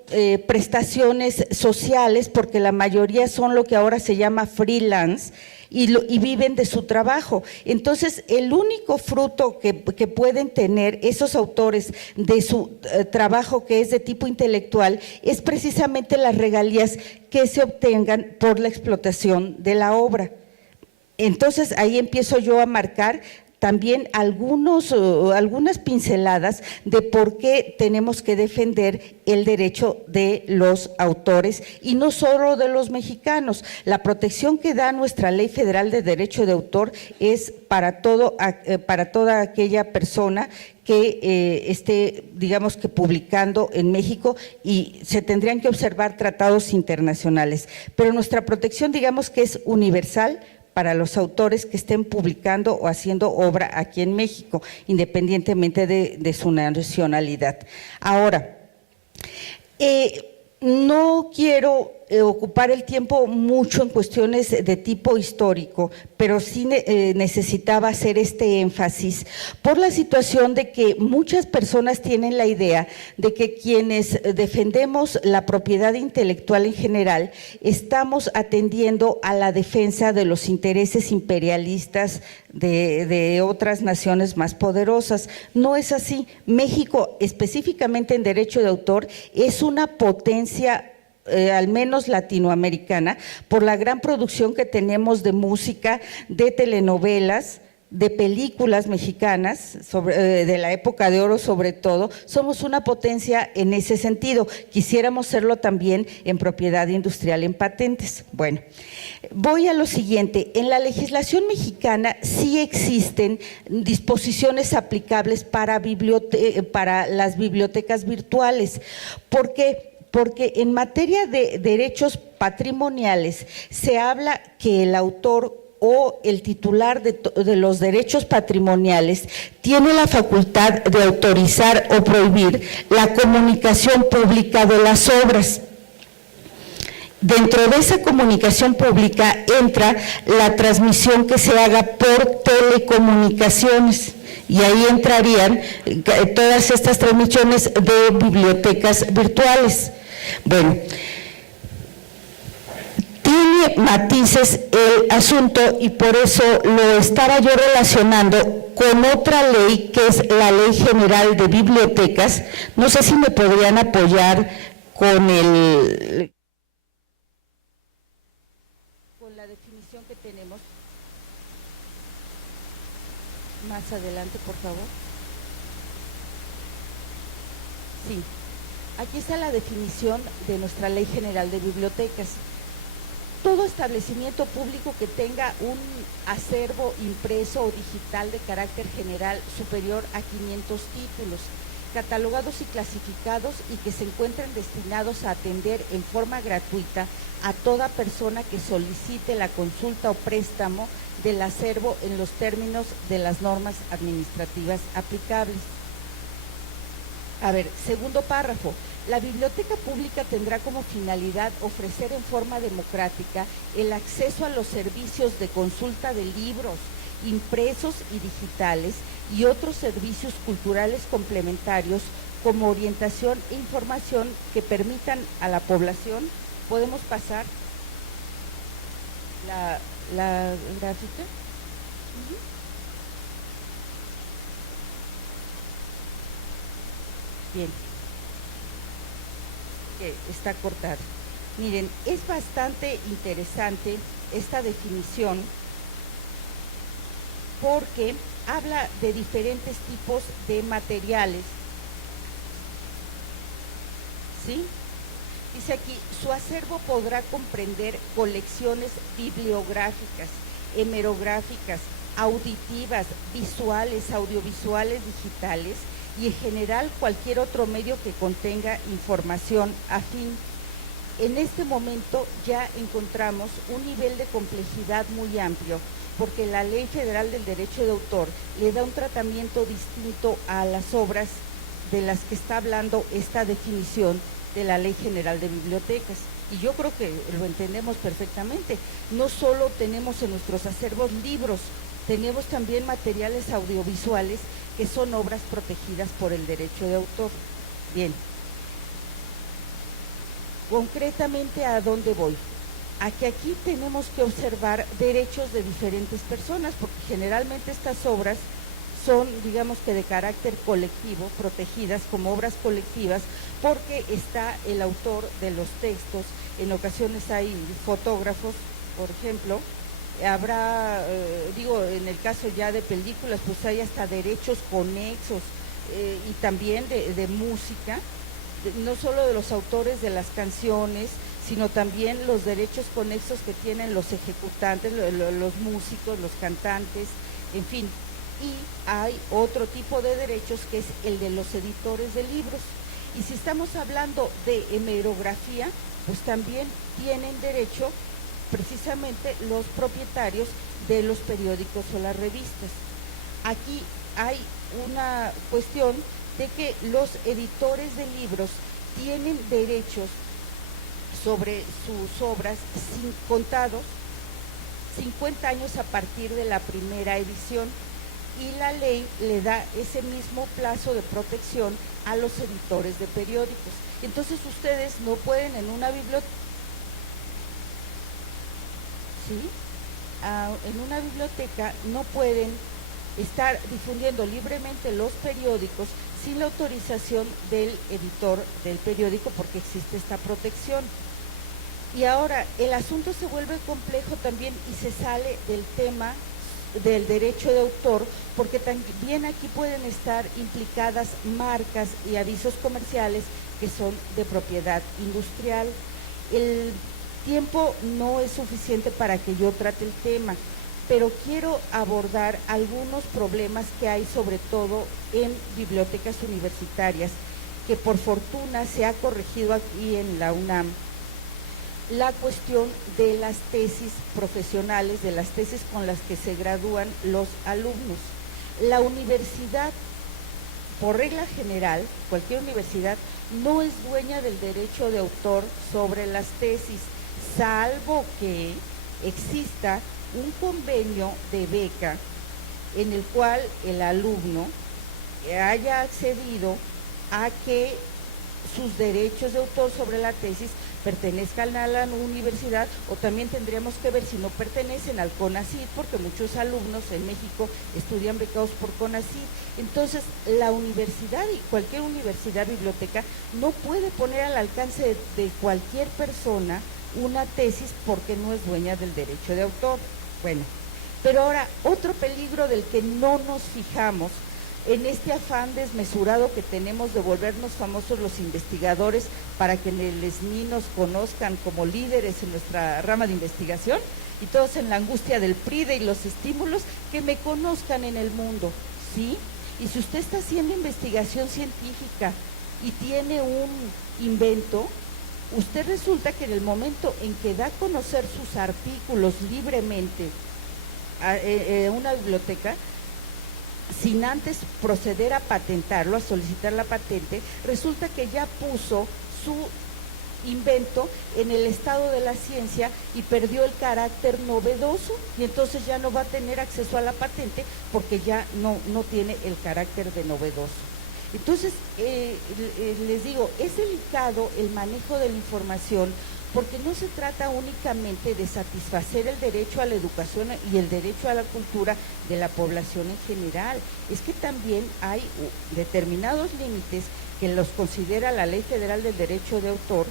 prestaciones sociales, porque la mayoría son lo que ahora se llama freelance y viven de su trabajo. Entonces, el único fruto que pueden tener esos autores de su trabajo, que es de tipo intelectual, es precisamente las regalías que se obtengan por la explotación de la obra. Entonces, ahí empiezo yo a marcar también algunas pinceladas de por qué tenemos que defender el derecho de los autores, y no solo de los mexicanos. La protección que da nuestra Ley Federal de Derecho de Autor es para toda aquella persona que esté, digamos, que publicando en México, y se tendrían que observar tratados internacionales. Pero nuestra protección, digamos, que es universal para los autores que estén publicando o haciendo obra aquí en México, independientemente de su nacionalidad. Ahora, no quiero ocupar el tiempo mucho en cuestiones de tipo histórico, pero sí necesitaba hacer este énfasis por la situación de que muchas personas tienen la idea de que quienes defendemos la propiedad intelectual en general estamos atendiendo a la defensa de los intereses imperialistas de otras naciones más poderosas. No es así. México, específicamente en derecho de autor, es una potencia al menos latinoamericana, por la gran producción que tenemos de música, de telenovelas, de películas mexicanas, de la época de oro sobre todo. Somos una potencia en ese sentido. Quisiéramos serlo también en propiedad industrial, en patentes. Bueno, voy a lo siguiente. En la legislación mexicana sí existen disposiciones aplicables para las bibliotecas virtuales. ¿Por qué? Porque en materia de derechos patrimoniales se habla que el autor o el titular de los derechos patrimoniales tiene la facultad de autorizar o prohibir la comunicación pública de las obras. Dentro de esa comunicación pública entra la transmisión que se haga por telecomunicaciones, y ahí entrarían todas estas transmisiones de bibliotecas virtuales. Bueno, tiene matices el asunto, y por eso lo estaba yo relacionando con otra ley, que es la Ley General de Bibliotecas. No sé si me podrían apoyar con la definición que tenemos. Más adelante, por favor. Sí. Aquí está la definición de nuestra Ley General de Bibliotecas. Todo establecimiento público que tenga un acervo impreso o digital de carácter general superior a 500 títulos, catalogados y clasificados, y que se encuentren destinados a atender en forma gratuita a toda persona que solicite la consulta o préstamo del acervo en los términos de las normas administrativas aplicables. A ver, segundo párrafo. La biblioteca pública tendrá como finalidad ofrecer en forma democrática el acceso a los servicios de consulta de libros impresos y digitales y otros servicios culturales complementarios, como orientación e información que permitan a la población. ¿Podemos pasar la gráfica? Bien. Que está cortada. Miren, es bastante interesante esta definición porque habla de diferentes tipos de materiales, ¿sí? Dice aquí, su acervo podrá comprender colecciones bibliográficas, hemerográficas, auditivas, visuales, audiovisuales, digitales y en general cualquier otro medio que contenga información afín. En este momento ya encontramos un nivel de complejidad muy amplio, porque la Ley Federal del Derecho de Autor le da un tratamiento distinto a las obras de las que está hablando esta definición de la Ley General de Bibliotecas. Y yo creo que lo entendemos perfectamente. No solo tenemos en nuestros acervos libros, tenemos también materiales audiovisuales que son obras protegidas por el derecho de autor. Bien. Concretamente, ¿a dónde voy? A que aquí tenemos que observar derechos de diferentes personas, porque generalmente estas obras son, digamos que de carácter colectivo, protegidas como obras colectivas, porque está el autor de los textos. En ocasiones hay fotógrafos, por ejemplo, habrá, en el caso ya de películas, pues hay hasta derechos conexos y también de música, no solo de los autores de las canciones, sino también los derechos conexos que tienen los ejecutantes, los músicos, los cantantes, en fin. Y hay otro tipo de derechos que es el de los editores de libros. Y si estamos hablando de hemerografía, pues también tienen derecho precisamente los propietarios de los periódicos o las revistas. Aquí hay una cuestión de que los editores de libros tienen derechos sobre sus obras sin contados 50 años a partir de la primera edición, y la ley le da ese mismo plazo de protección a los editores de periódicos. Entonces ustedes no pueden en una biblioteca, ¿sí? En una biblioteca no pueden estar difundiendo libremente los periódicos sin la autorización del editor del periódico, porque existe esta protección. Y ahora el asunto se vuelve complejo también y se sale del tema del derecho de autor, porque también aquí pueden estar implicadas marcas y avisos comerciales que son de propiedad industrial. El tiempo no es suficiente para que yo trate el tema, pero quiero abordar algunos problemas que hay, sobre todo en bibliotecas universitarias, que por fortuna se ha corregido aquí en la UNAM. La cuestión de las tesis profesionales, de las tesis con las que se gradúan los alumnos. La universidad, por regla general, cualquier universidad, no es dueña del derecho de autor sobre las tesis, salvo que exista un convenio de beca en el cual el alumno haya accedido a que sus derechos de autor sobre la tesis pertenezcan a la universidad, o también tendríamos que ver si no pertenecen al CONACYT, porque muchos alumnos en México estudian becados por CONACYT. Entonces, la universidad y cualquier universidad, biblioteca, no puede poner al alcance de cualquier persona una tesis porque no es dueña del derecho de autor. Bueno, pero ahora, otro peligro del que no nos fijamos en este afán desmesurado que tenemos de volvernos famosos los investigadores para que en el SNI nos conozcan como líderes en nuestra rama de investigación, y todos en la angustia del PRIDE y los estímulos, que me conozcan en el mundo, ¿sí? Y si usted está haciendo investigación científica y tiene un invento, usted resulta que en el momento en que da a conocer sus artículos libremente a una biblioteca, sin antes proceder a patentarlo, a solicitar la patente, resulta que ya puso su invento en el estado de la ciencia y perdió el carácter novedoso, y entonces ya no va a tener acceso a la patente porque ya no tiene el carácter de novedoso. Entonces, les digo, es delicado el manejo de la información, porque no se trata únicamente de satisfacer el derecho a la educación y el derecho a la cultura de la población en general, es que también hay determinados límites que los considera la Ley Federal del Derecho de Autor,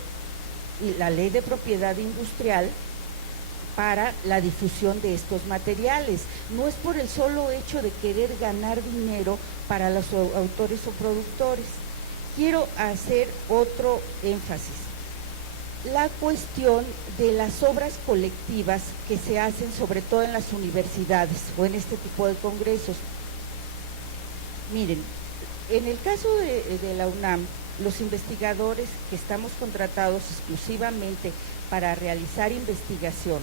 y la ley de propiedad industrial para la difusión de estos materiales. No es por el solo hecho de querer ganar dinero para los autores o productores. Quiero hacer otro énfasis. La cuestión de las obras colectivas que se hacen sobre todo en las universidades o en este tipo de congresos. Miren, en el caso de la UNAM, los investigadores que estamos contratados exclusivamente para realizar investigación,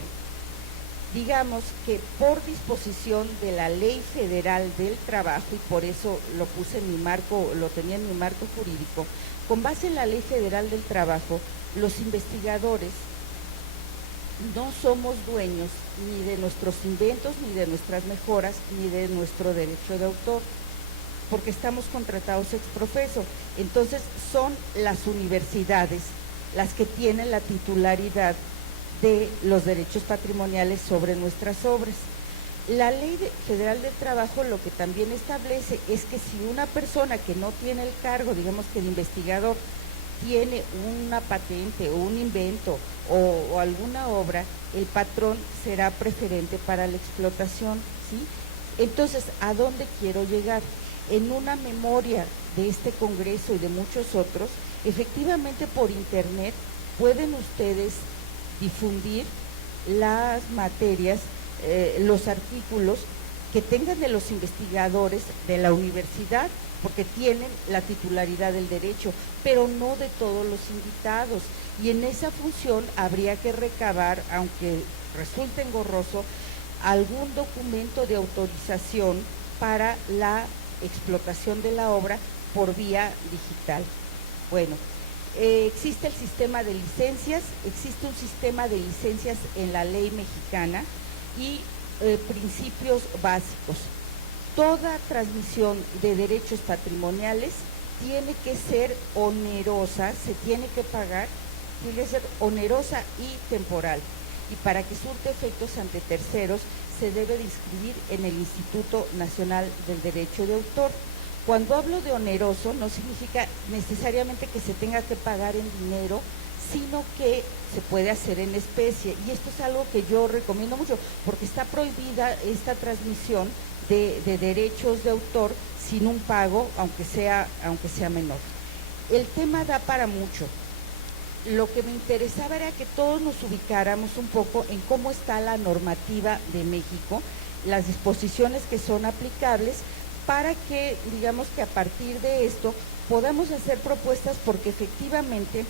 digamos que por disposición de la Ley Federal del Trabajo, y por eso lo puse en mi marco, lo tenía en mi marco jurídico, con base en la Ley Federal del Trabajo, los investigadores no somos dueños ni de nuestros inventos, ni de nuestras mejoras, ni de nuestro derecho de autor, porque estamos contratados ex profeso. Entonces son las universidades las que tienen la titularidad de los derechos patrimoniales sobre nuestras obras. La Ley Federal del Trabajo lo que también establece es que si una persona que no tiene el cargo, digamos que el investigador, tiene una patente o un invento o alguna obra, el patrón será preferente para la explotación, ¿sí? Entonces, ¿a dónde quiero llegar? En una memoria de este congreso y de muchos otros, efectivamente por internet pueden ustedes difundir las materias, los artículos que tengan de los investigadores de la universidad, porque tienen la titularidad del derecho, pero no de todos los invitados. Y en esa función habría que recabar, aunque resulte engorroso, algún documento de autorización para la explotación de la obra por vía digital. Bueno, existe el sistema de licencias, existe un sistema de licencias en la ley mexicana y principios básicos. Toda transmisión de derechos patrimoniales tiene que ser onerosa, se tiene que pagar, tiene que ser onerosa y temporal. Y para que surte efectos ante terceros, se debe de inscribir en el Instituto Nacional del Derecho de Autor. Cuando hablo de oneroso, no significa necesariamente que se tenga que pagar en dinero, sino que se puede hacer en especie. Y esto es algo que yo recomiendo mucho, porque está prohibida esta transmisión de derechos de autor sin un pago, aunque sea menor. El tema da para mucho. Lo que me interesaba era que todos nos ubicáramos un poco en cómo está la normativa de México, las disposiciones que son aplicables, para que, digamos que a partir de esto, podamos hacer propuestas, porque efectivamente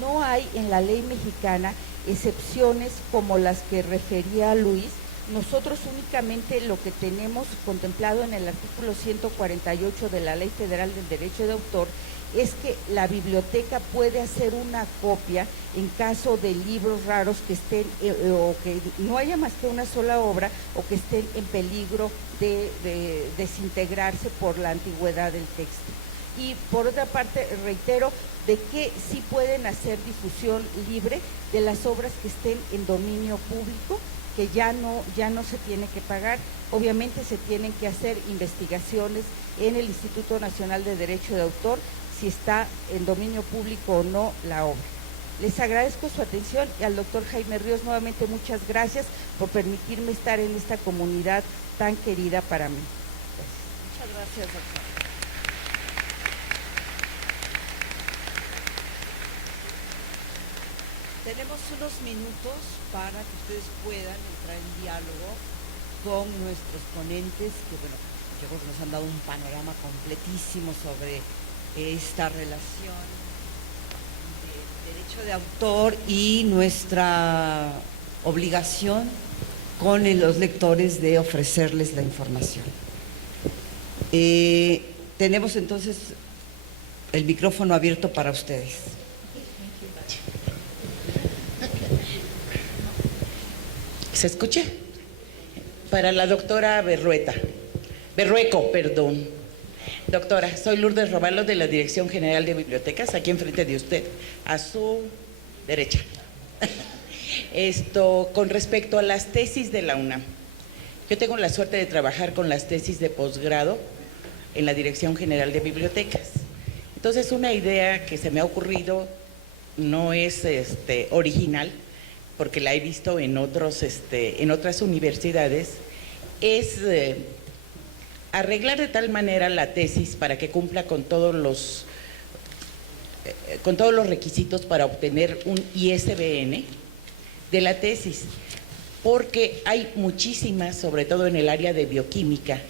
no hay en la ley mexicana excepciones como las que refería Luis. Nosotros únicamente lo que tenemos contemplado en el artículo 148 de la Ley Federal del Derecho de Autor es que la biblioteca puede hacer una copia en caso de libros raros que estén o que no haya más que una sola obra o que estén en peligro de desintegrarse por la antigüedad del texto. Y por otra parte, reitero, de que sí pueden hacer difusión libre de las obras que estén en dominio público, que ya no se tiene que pagar. Obviamente se tienen que hacer investigaciones en el Instituto Nacional de Derecho de Autor si está en dominio público o no la obra. Les agradezco su atención y al doctor Jaime Ríos nuevamente muchas gracias por permitirme estar en esta comunidad tan querida para mí. Gracias. Muchas gracias, doctor. Tenemos unos minutos para que ustedes puedan entrar en diálogo con nuestros ponentes, que bueno, yo creo que nos han dado un panorama completísimo sobre esta relación de derecho de autor y nuestra obligación con los lectores de ofrecerles la información. Tenemos entonces el micrófono abierto para ustedes. ¿Se escucha? Para la doctora Berrueco, perdón. Doctora, soy Lourdes Roballo de la Dirección General de Bibliotecas, aquí enfrente de usted, a su derecha. Con respecto a las tesis de la UNAM, yo tengo la suerte de trabajar con las tesis de posgrado en la Dirección General de Bibliotecas. Entonces, una idea que se me ha ocurrido no es original, porque la he visto en otras universidades, es arreglar de tal manera la tesis para que cumpla con todos los requisitos para obtener un ISBN de la tesis, porque hay muchísimas, sobre todo en el área de bioquímica,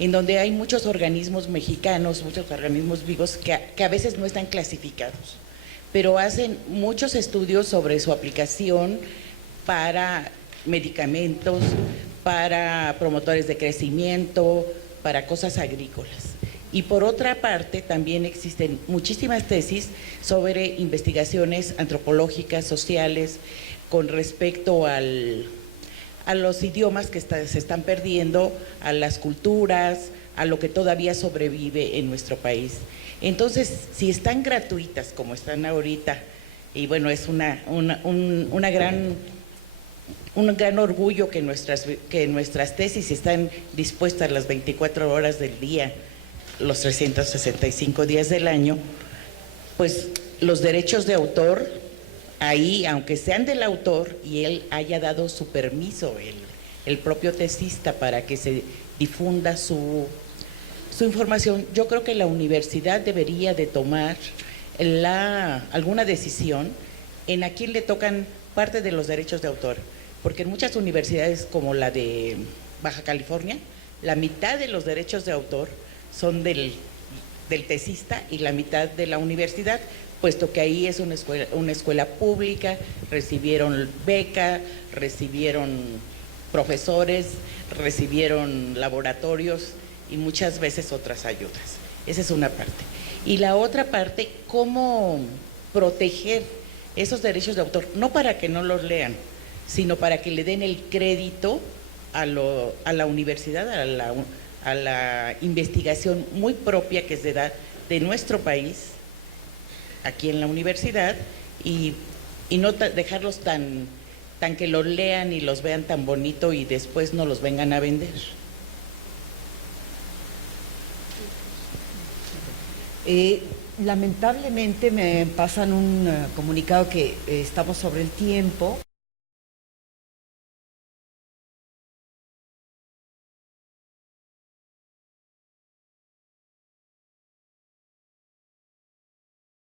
en donde hay muchos organismos mexicanos, muchos organismos vivos que a veces no están clasificados, pero hacen muchos estudios sobre su aplicación para medicamentos, para promotores de crecimiento, para cosas agrícolas. Y por otra parte, también existen muchísimas tesis sobre investigaciones antropológicas, sociales, con respecto a los idiomas que se están perdiendo, a las culturas, a lo que todavía sobrevive en nuestro país. Entonces, si están gratuitas como están ahorita, y bueno, es un gran orgullo que nuestras tesis están dispuestas las 24 horas del día, los 365 días del año, pues los derechos de autor, ahí, aunque sean del autor y él haya dado su permiso, el propio tesista, para que se difunda su información, yo creo que la universidad debería de tomar alguna decisión en a quién le tocan parte de los derechos de autor, porque en muchas universidades como la de Baja California, la mitad de los derechos de autor son del tesista y la mitad de la universidad, puesto que ahí es una escuela pública, recibieron beca, recibieron profesores, recibieron laboratorios y muchas veces otras ayudas. Esa es una parte. Y la otra parte, cómo proteger esos derechos de autor, no para que no los lean, sino para que le den el crédito a la universidad, a la investigación muy propia que se da de nuestro país, aquí en la universidad, y no dejarlos tan que los lean y los vean tan bonito y después no los vengan a vender. Lamentablemente me pasan un comunicado que estamos sobre el tiempo.